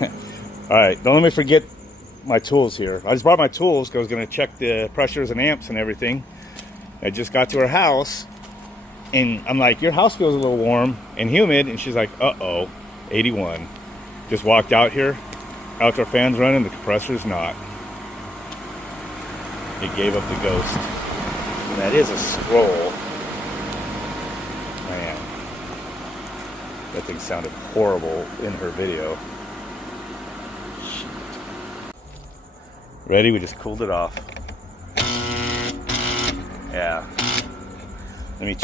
Alright, don't let me forget my tools here. I just brought my tools because I was going to check the pressures and amps and everything. I just got to her house, and I'm like, your house feels a little warm and humid. And she's like, uh-oh, 81. Just walked out here. Outdoor fans running, the compressor's not. It gave up the ghost. And that is a scroll. Man. That thing sounded horrible in her video. Ready? We just cooled it off. Yeah. Let me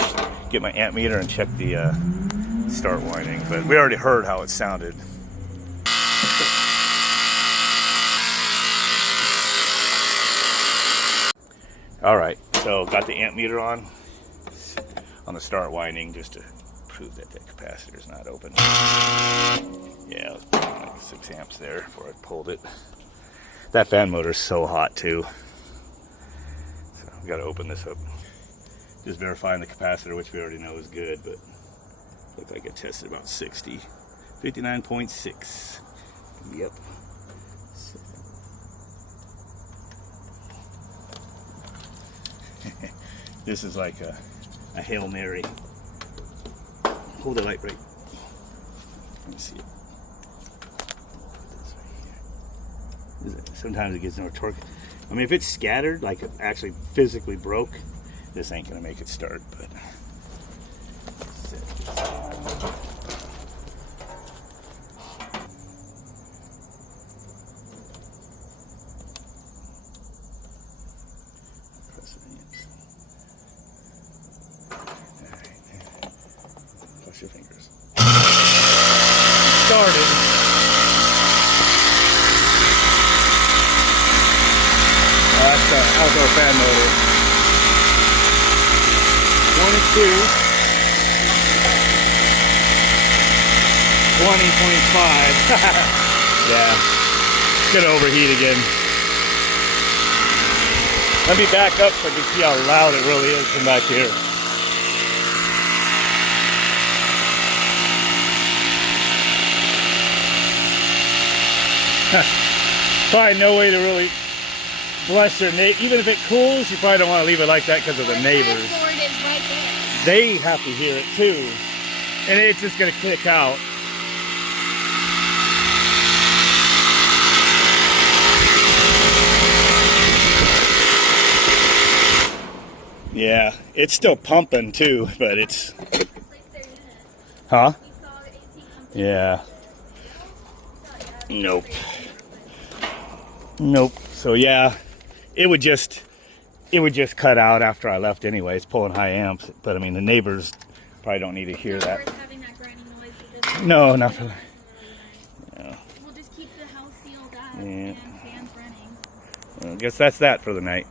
get my amp meter and check the start winding. But we already heard how it sounded. Alright, so got the amp meter on the start winding just to prove that the capacitor is not open. Yeah, I was putting like 6 amps there before I pulled it. That fan motor is so hot too. So we got to open this up. Just verifying the capacitor, which we already know is good, but looked like it tested about 60. 59.6. Yep. This is like a Hail Mary. Hold the light right. Let me see it. Sometimes it gets more torque. I mean, if it's scattered, like it actually physically broke, this ain't gonna make it start. But cross your fingers. Started. That's the outdoor fan motor. 22. 20.5. Yeah. It's gonna overheat again. Let me back up so I can see how loud it really is from back here. Probably no way to really bless your neighbor. Even if it cools, you probably don't want to leave it like that because of the neighbors. They have to hear it too, and it's just gonna kick out. Yeah, it's still pumping too, but it's. Huh? Yeah. Nope. Nope. So yeah. It would just cut out after I left anyway. It's pulling high amps, but I mean the neighbors probably don't need to hear that. No, not for that. Yeah. We'll just keep the house sealed up Yeah. and fans running. Well, I guess that's that for the night.